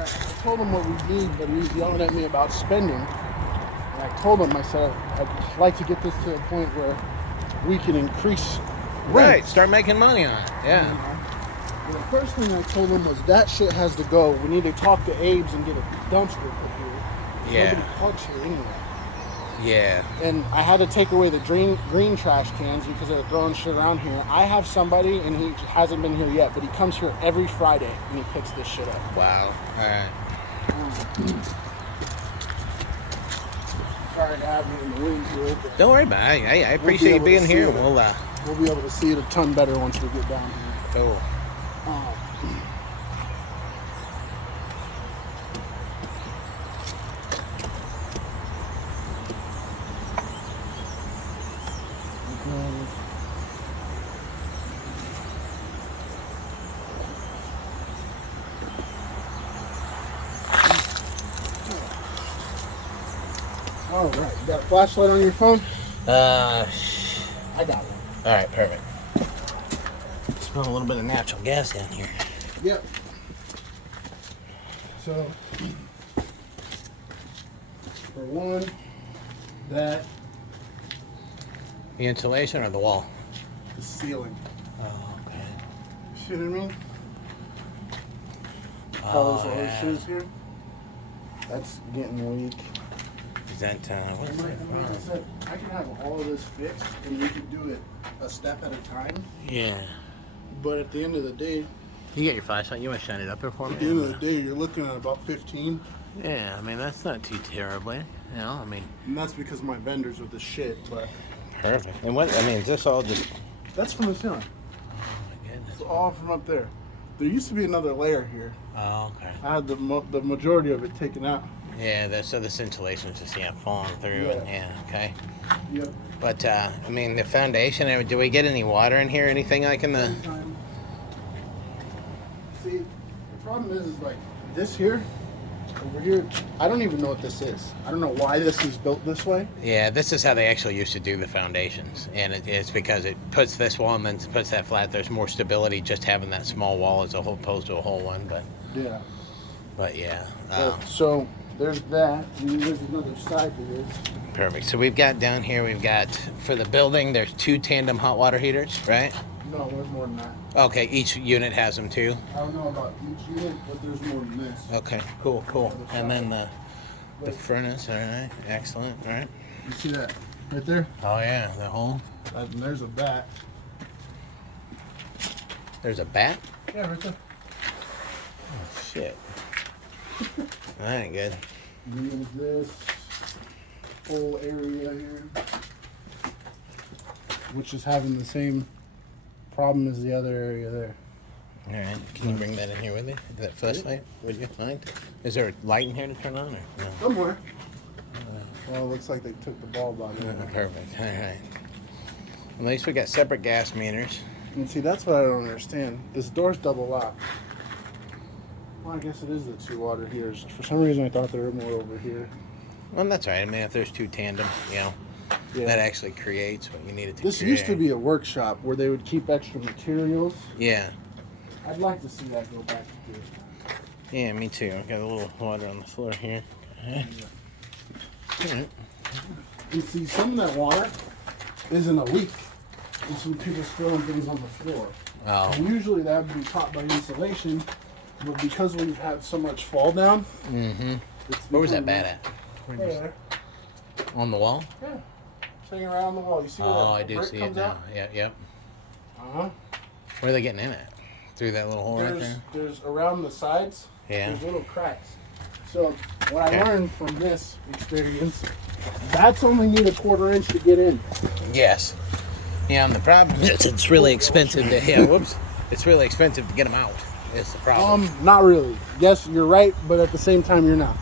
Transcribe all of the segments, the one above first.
I told him what we need, but he was yelling at me about spending. And I told him, I said, I'd like to get this to a point where we can increase rent. Right, start making money on it. Yeah. And the first thing I told him was that shit has to go. We need to talk to Abe's and get a dumpster put here. Yeah. Nobody parks here anyway. Yeah. And I had to take away the green trash cans because they were throwing shit around here. I have somebody, and he hasn't been here yet, but he comes here every Friday and he picks this shit up. Wow. All right. Sorry to have you in the wind here. Don't worry about it. I appreciate you being here. We'll be able to see it a ton better once we get down here. Cool. All right, you got a flashlight on your phone? I got one. All right, perfect. Smell a little bit of natural gas down here. Yep. So, for one, that The insulation or the wall? the ceiling. Oh, okay. You see what I mean? Oh, Colors all yeah. this shit is here. That's getting weak. Is that what is Like I that? said, I can have all of this fixed, and we can do it a step at a time. Yeah. But at the end of the day, You get your flashlight. You want to shine it up there for me? at the end of the day, you're looking at about 15, Yeah, I mean that's not too terribly. You know, I mean. and that's because my vendors with the shit. But Perfect. And what? I mean, is this all just? that's from the ceiling. Oh my goodness. It's all from up there. There used to be another layer here. Oh, okay. I had the majority of it taken out. Yeah, so this insulation is just falling through, Yeah. and okay. Yep. But I mean, the foundation. Do we get any water in here? Anything like in the? See, the problem is like this here, over here. I don't even know what this is. I don't know why this is built this way. Yeah, this is how they actually used to do the foundations, and it's because it puts this wall and then puts that flat. There's more stability just having that small wall as opposed to a whole one. Yeah. But yeah. So there's that, and there's another side to this. Perfect. So we've got down here, for the building, there's 2 tandem hot water heaters, right? No, there's more than that. Okay, each unit has them too. I don't know about each unit, but there's more than this. Okay, cool. And then the furnace, all right, excellent, all right. You see that right there? Oh yeah, the hole. And there's a bat. There's a bat? Yeah, right there. Oh shit. That ain't good. And there's this whole area here, which is having the same problem as the other area there. All right, can you bring that in here with you? That flashlight, would you mind? Is there a light in here to turn on, or no? Somewhere. Well, it looks like they took the bulb out of it. Perfect, all right. At least we got separate gas meters. And see, that's what I don't understand. This door's double locked. Well, I guess it is the 2 water heaters. For some reason, I thought there were more over here. Well, that's right. I mean, if there's 2 tandem, Yeah. that actually creates what you needed to This create. used to be a workshop where they would keep extra materials. Yeah. I'd like to see that go back to this. Yeah, me too. I got a little water on the floor here. Okay. All right. And see, some of that water isn't a leak. It's when people throwing things on the floor. Oh. And usually that would be caught by insulation, but because we've had so much fall down, Mm-hmm. it's Where was that become- bat at? Right there. On the wall? Yeah. It's hanging around the wall. You see where Oh, that I do brick see it comes now. out? Yep. Uh-huh. Where are they getting in at? Through that little hole right There's, there? there's around the sides, Yeah. there's little cracks. So what Okay. I learned from this experience, bats only need a 1/4 inch to get in. Yes. Yeah, and the problem is it's really expensive to, it's really expensive to get them out. It's the problem. Not really. Yes, you're right, but at the same time, you're not.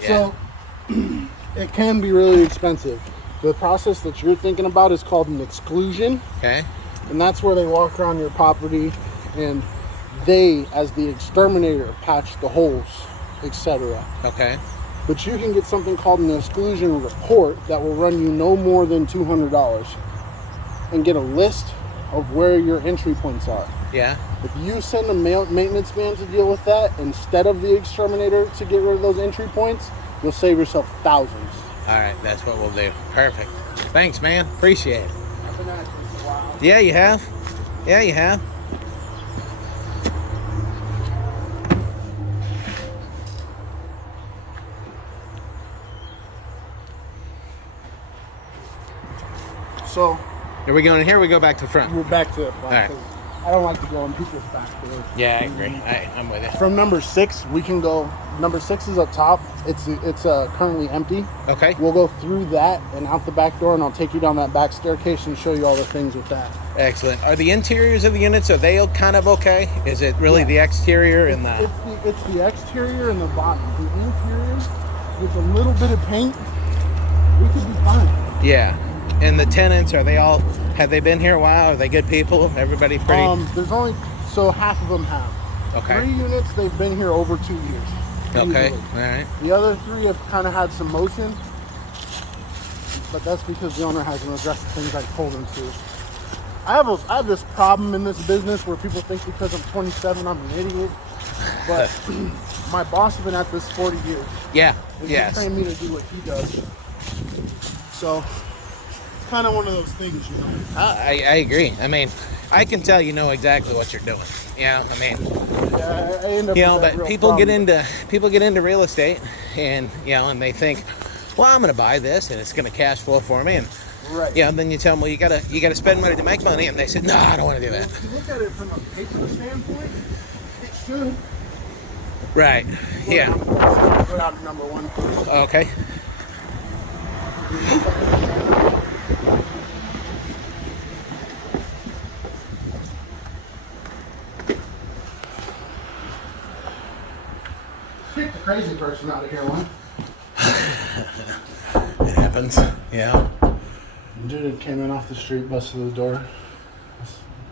Yeah. So it can be really expensive. The process that you're thinking about is called an exclusion, Okay. and that's where they walk around your property and they, as the exterminator, patch the holes, etc. Okay. But you can get something called an exclusion report that will run you no more than $200 and get a list of where your entry points are. Yeah. If you send a maintenance man to deal with that instead of the exterminator to get rid of those entry points, you'll save yourself thousands. All right, that's what we'll do. Perfect. Thanks, man. Appreciate it. I've been at this a while. Yeah, you have. Yeah, you have. So, Are we going in here? Or we go back to the front. we're back to the front. All right. 'Cause I don't like to go in people's back doors. Yeah, I agree. I'm with you. From number 6, we can go. Number 6 is up top. It's currently empty. Okay. We'll go through that and out the back door, and I'll take you down that back staircase and show you all the things with that. Excellent. Are the interiors of the units, are they kind of okay? Is it really the exterior and the... It's the exterior and the bottom. The interior, with a little bit of paint, we could be fine. Yeah. And the tenants, have they been here a while? Are they good people? Everybody pretty... So half of them have. Okay. 3 units, they've been here over 2 years. Okay. Easily. All right. The other 3 have kind of had some motion, but that's because the owner hasn't addressed the things I told him to. I have this problem in this business where people think because I'm 27 I'm an idiot, but my boss has been at this 40 years. Yeah. And Yes. He trained me to do what he does. So it's kind of one of those things, you know. I agree. I mean, I can tell you know exactly what you're doing. Yeah, I mean, Yeah, I end up you know, with that but real people get problem. into real estate, and and they think, well, I'm going to buy this, and it's going to cash flow for me, and Right. and then you tell them, well, you gotta spend money to make money, and they said, no, I don't want to do that. If you look at it from a paper standpoint, it should. Right. Yeah. Go out to number 1 first. Okay. Kick the crazy person out of here, one. It happens. Yeah. Dude came in off the street, busted the door.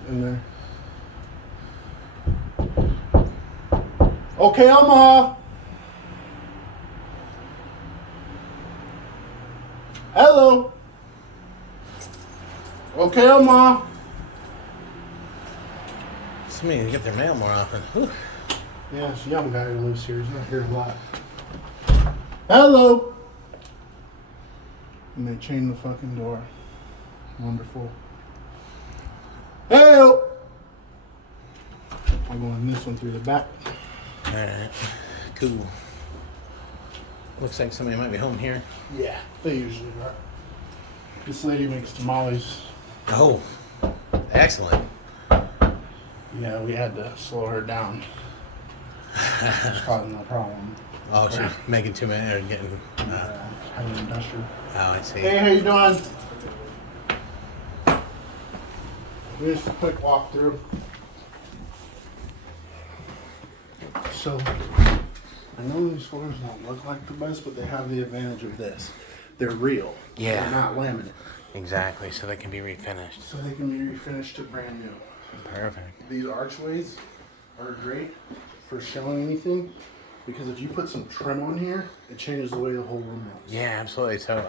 In there. Okay, Omaha. Hello. Okay, Omaha. Somebody to get their mail more often. Whew. Yeah, it's a young guy who lives here. He's not here a lot. Hello. And they chained the fucking door. Wonderful. Hey! I'm going this one through the back. All right. Cool. Looks like somebody might be home here. Yeah, they usually are. This lady makes tamales. Oh, excellent. Yeah, we had to slow her down. It's causing no problem. Oh, she's making too many or getting. Heavy industrial. Oh, I see. Hey, how you doing? Just a quick walkthrough. So, I know these floors don't look like the best, but they have the advantage of this. They're real. Yeah. They're not laminate. Exactly, so they can be refinished. So they can be refinished to brand new. Perfect. These archways are great for showing anything because if you put some trim on here, it changes the way the whole room looks. Yeah, absolutely. So,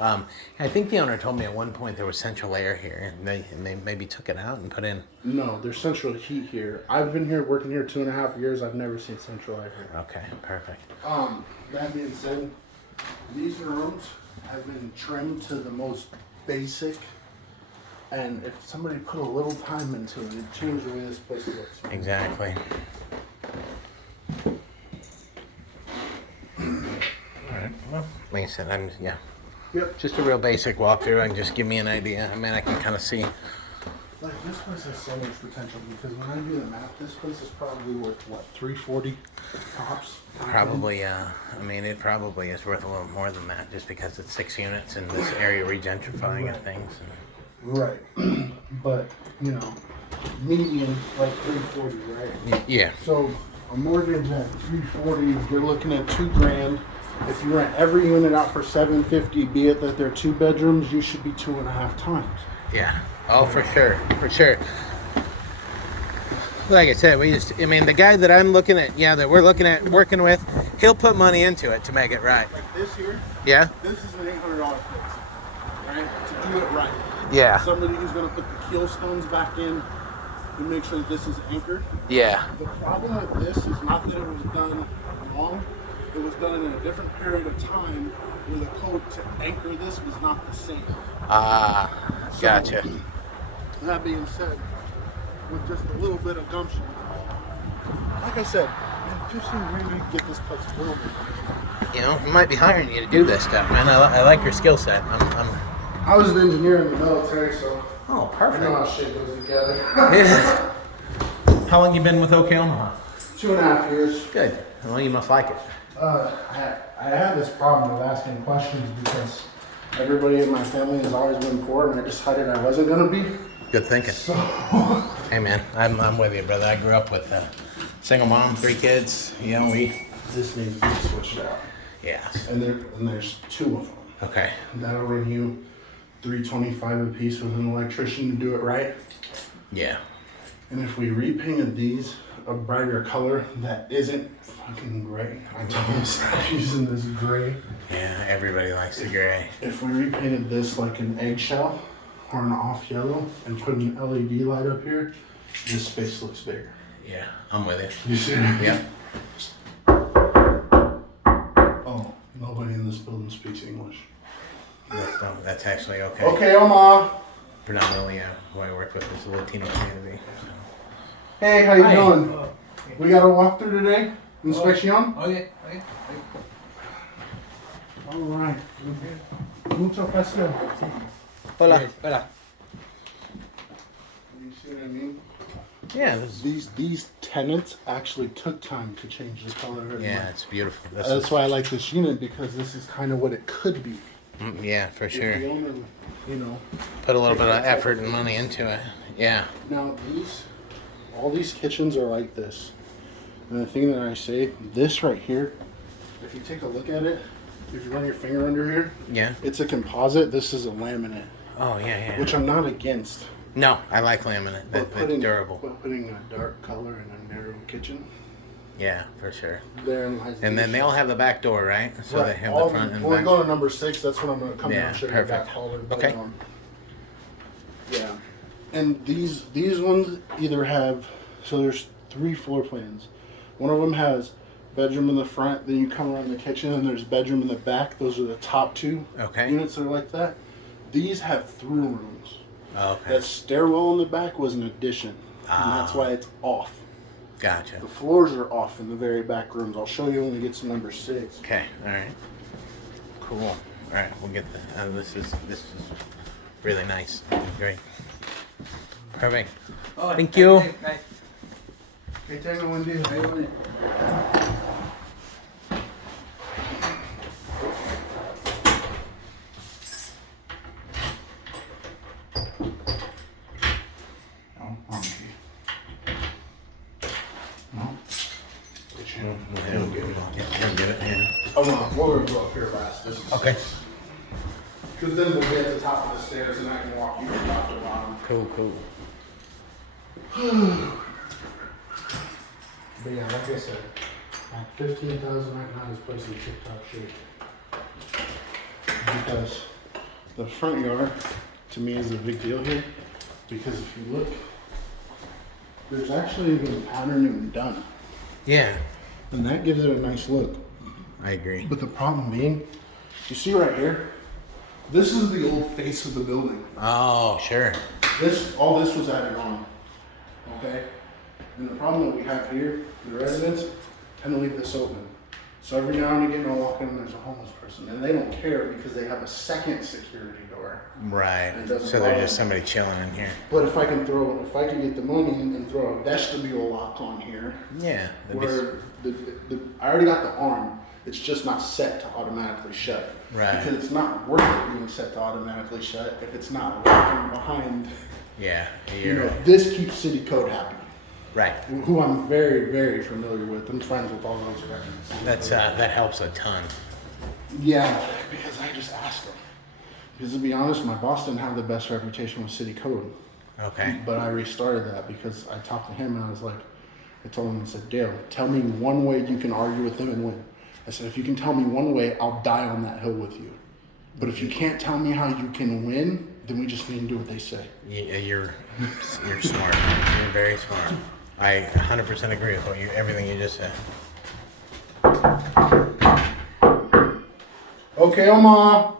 I think the owner told me at one point there was central air here, and they maybe took it out and put in. No, there's central heat here. I've been here working here 2.5 years. I've never seen central air here. Okay, perfect. That being said, these rooms have been trimmed to the most basic, and if somebody put a little time into it, it changed the way this place looks. Exactly. All right. Well, like I said, Yep. just a real basic walkthrough, and just give me an idea. I mean, I can kind of see. Like this place has so much potential because when I do the math, this place is probably worth what, 340 tops? Probably, I mean, it probably is worth a little more than that, just because it's 6 units in this area regentrifying and things. Right. But you know, median like 340, right? Yeah. So a mortgage at 340, you're looking at $2,000. If you rent every unit out for $750, be it that they're 2 bedrooms, you should be 2.5 times. Yeah. Oh, for sure. For sure. Like I said, the guy that I'm looking at, that we're looking at working with, he'll put money into it to make it right. Like this here, Yeah? this is an $800 place, right? To do it right. Yeah. Somebody who's going to put the keel stones back in, to make sure that this is anchored. Yeah. The problem with this is not that it was done wrong. It was done in a different period of time where the code to anchor this was not the same. Gotcha. That being said, with just a little bit of gumption, like I said, in 15 grand I can get this place booming. You know, I might be hiring you to do this stuff, man. I like your skill set. I was an engineer in the military, so Oh, I perfect. know how shit goes together. Yeah. How long you been with OK Omaha? 2.5 years. Good. Well, you must like it. I have this problem of asking questions because everybody in my family has always been poor, and I decided I wasn't gonna be. Good thinking. So Hey, man, I'm with you, brother. I grew up with a single mom, 3 kids. You know, this needs to be switched out. Yeah. And there's 2 of them. Okay. That'll run you $325 a piece with an electrician to do it right. Yeah. And if we repainted these a brighter color that isn't fucking gray, I don't stop using this gray. Yeah, everybody likes the gray. If we repainted this like an eggshell or an off yellow and put an LED light up here, this space looks bigger. Yeah, I'm with you. You see? Yeah. Oh, nobody in this building speaks English. That's actually okay. Okay, Oma. Predominantly, who I work with is the Latino community. So. Hey, how you Hi. doing? Oh, We got a walkthrough today. Inspección. okay. All right. Mucho placer. Hola. Hola. You see what I mean? Yeah. These tenants actually took time to change the color. of Yeah, my- it's beautiful. That's why I like this unit, because this is kind of what it could be. Yeah, for If the sure. owner, you know. Put a little bit of effort and money into it. Yeah. Now all these kitchens are like this. And the thing that I say, this right here, if you take a look at it, if you run your finger under here, Yeah. it's a composite. This is a laminate, Oh, yeah. which I'm not against. No, I like laminate. That's durable. But putting a dark color in a narrow kitchen, Yeah, for sure. therein lies the And then issue. they all have the back door, right? So they Right, have all the front and when we back. go to number 6, that's when I'm going to come down Yeah, and show you perfect. that hauler. But, Okay. yeah. And these ones either have, so there's 3 floor plans. One of them has bedroom in the front, then you come around the kitchen and there's bedroom in the back. Those are the top 2 Okay. units that are like that. These have through rooms. Oh, okay. That stairwell in the back was an addition. And that's Ah. why it's off. Gotcha. The floors are off in the very back rooms. I'll show you when we get to number 6. Okay. All right. Cool. All right. We'll get the. This is really nice. Great. Perfect. Oh, Thank you. Nice. Hey, tenga buen día. Ahí voy. No, I'm here. No. We'll get it. Yeah. Oh no, we're gonna go up here last. This is Okay. Because then we'll be at the top of the stairs and I can walk you from top to bottom. Cool. But yeah, like I said, at 15,000 right now, this place is tip top shape. Because the front yard, to me, is a big deal here. Because if you look, there's actually even patterning done. Yeah. And that gives it a nice look. I agree. But the problem being, you see right here, this is the old face of the building. Oh, sure. All this was added on, okay? And the problem that we have here, the residents tend to leave this open. So every now and again, I'll walk in and there's a homeless person, and they don't care because they have a second security door. Right. It doesn't So there's bother just me. somebody chilling in here. But if I can get the money and throw a vestibule lock on here, Yeah. that'd be where I already got the arm, it's just not set to automatically shut. Right. Because it's not worth it being set to automatically shut if it's not locking behind. Yeah. You You're know, this keeps city code happy. right. Who I'm very, very familiar with. I'm friends with all those residents. That helps a ton. Yeah, because I just asked them. Because to be honest, my boss didn't have the best reputation with city code. Okay. But I restarted that because I talked to him and I was like, I told him, I said, Dale, tell me one way you can argue with them and win. I said, if you can tell me one way, I'll die on that hill with you. But if you can't tell me how you can win, then we just need to do what they say. Yeah, you're smart. You're very smart. I 100% agree with everything you just said. Okay, Oma.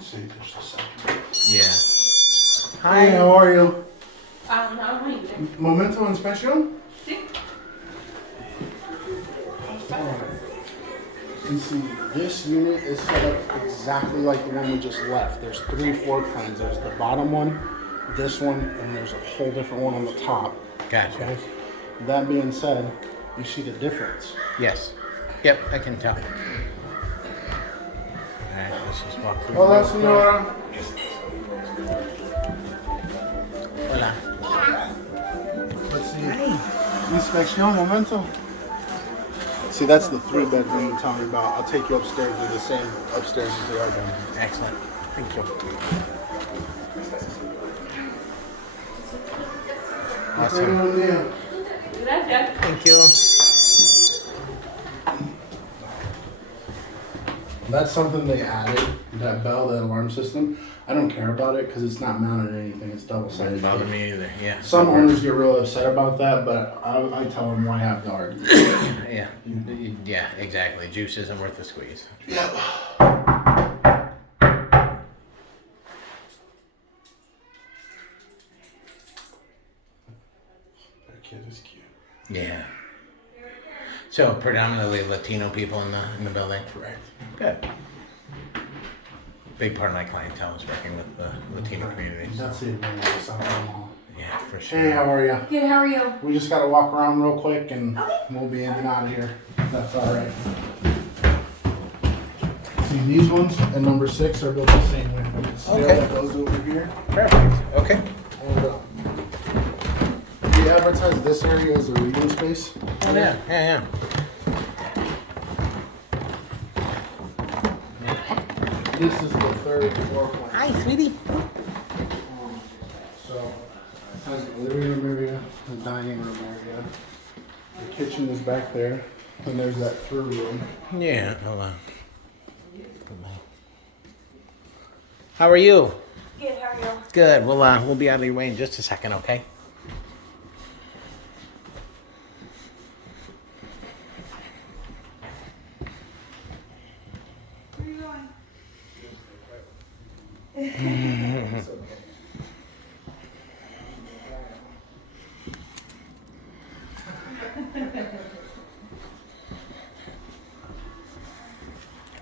See, there's the second. Yeah. Hi, how are you? How are you? Momento inspection? Sí. And see, this unit is set up exactly like the one we just left. There's 3 floor plans. There's the bottom one, this one, and there's a whole different one on the top. Gotcha. Okay? That being said, you see the difference. Yes. Yep, I can tell. All right, let's just walk through. Hola, real quick. señora. Hola. Let's see. Inspection, momento. See, that's the 3-bedroom you're talking about. I'll take you upstairs. They're the same upstairs as they are down here. Excellent. Thank you. Awesome. Gracias. Thank you. That's something they added, that bell, that alarm system. I don't care about it because it's not mounted or anything. It's double-sided. Doesn't bother me either. Yeah. Some owners get real upset about that, but I tell them why have the argument. Yeah. Yeah. Exactly. Juice isn't worth the squeeze. Yep. That kid is cute. Yeah. So predominantly Latino people in the building. Correct. Good. Big part of my clientele is working with the Latino community. So. That's the advantage of South Omaha. Yeah, for sure. Hey, how are you? Good, how are you? We just gotta walk around real quick and Okay. we'll be in and out of here. That's all right. See, these ones and number 6 are built the same way. The stair Okay. that goes over here. Perfect. Okay. And, we advertise this area as a reading space. Oh, yeah. Yeah. This is the 3rd floor plan. Hi, sweetie. So, it has the living room area, the dining room area. The kitchen is back there, and there's that through room. Yeah. Hold on. How are you? Good, how are you? Good. We'll be out of your way in just a second, okay? Where are you going?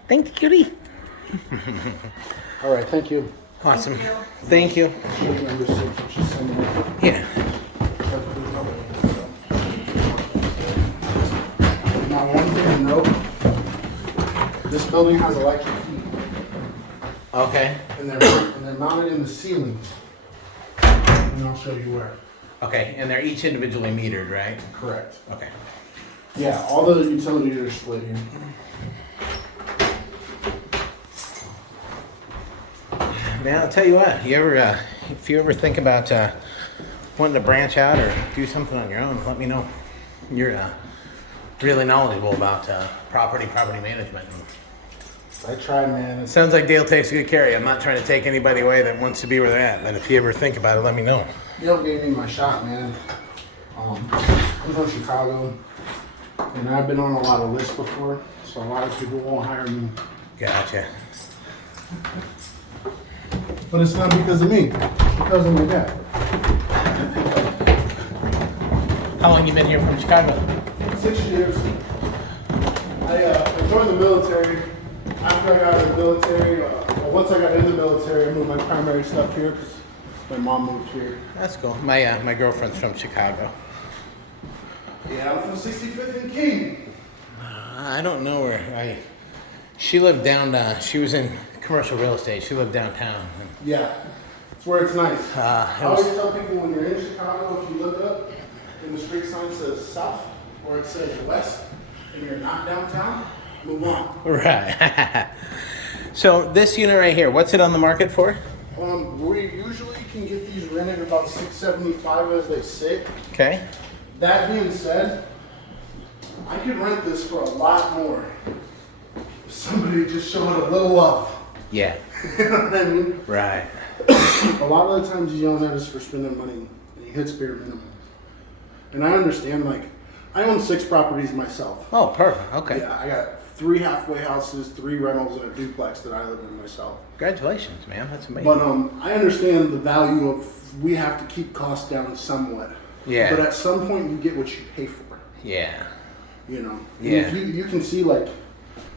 Thank you, cutie. All right, thank you. Awesome. Thank you. Number 6, which is somewhere. Yeah. Now, one thing to note, this building has electric heat, Okay. and they're mounted in the ceilings. And I'll show you where. Okay. And they're each individually metered, right? Correct. Okay. Yeah, all the utilities are split here. Man, I'll tell you what. If you ever think about wanting to branch out or do something on your own, let me know. You're really knowledgeable about property management. I try, man. It sounds like Dale takes good care of you. I'm not trying to take anybody away that wants to be where they're at, but if you ever think about it, let me know. Dale gave me my shot, man. I'm from Chicago, and I've been on a lot of lists before, so a lot of people won't hire me. Gotcha. But it's not because of me, it's because of my dad. How long you been here from Chicago? 6 years. I joined the military. After I got out of the military, once I got in the military, I moved my primary stuff here because my mom moved here. That's cool. My girlfriend's from Chicago. Yeah, I'm from 65th and King. I don't know her. She lived down. She was in commercial real estate. She lived downtown. Yeah, it's where it's nice. I It always was, tell people when you're in Chicago, if you look up and the street sign says south or it says west and you're not downtown, move on. right. So this unit right here, what's it on the market for? We usually can get these rented about $675 as they sit. Okay. That being said, I could rent this for a lot more if somebody just showed a little love. Yeah. You know what I mean? Right. A lot of the times he's yelling at us for spending money, and he hits bare minimum. And I understand, like, I own 6 properties myself. Oh, perfect. Okay. Yeah, I got 3 halfway houses, 3 rentals, and a duplex that I live in myself. Congratulations, man. That's amazing. But I understand the value of we have to keep costs down somewhat. Yeah. But at some point, you get what you pay for. Yeah. You know. And Yeah. if you can see, like,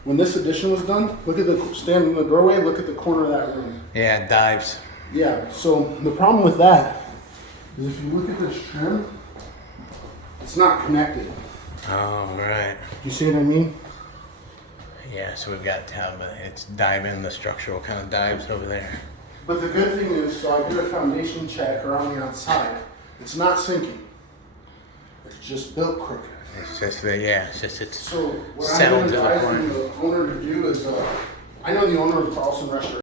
when this addition was done, look at the stand in the doorway. Look at the corner of that room. Yeah, it dives. Yeah. So the problem with that is if you look at this trim, it's not connected. Oh, right. You see what I mean? Yeah, so we've got it's diving, the structural kind of dives over there. But the good thing is, so I did a foundation check around the outside. It's not sinking. It's just built crooked. It's just it's So what I'm settled to the advising point. the owner to do is, I know the owner of Carlson Restaurant.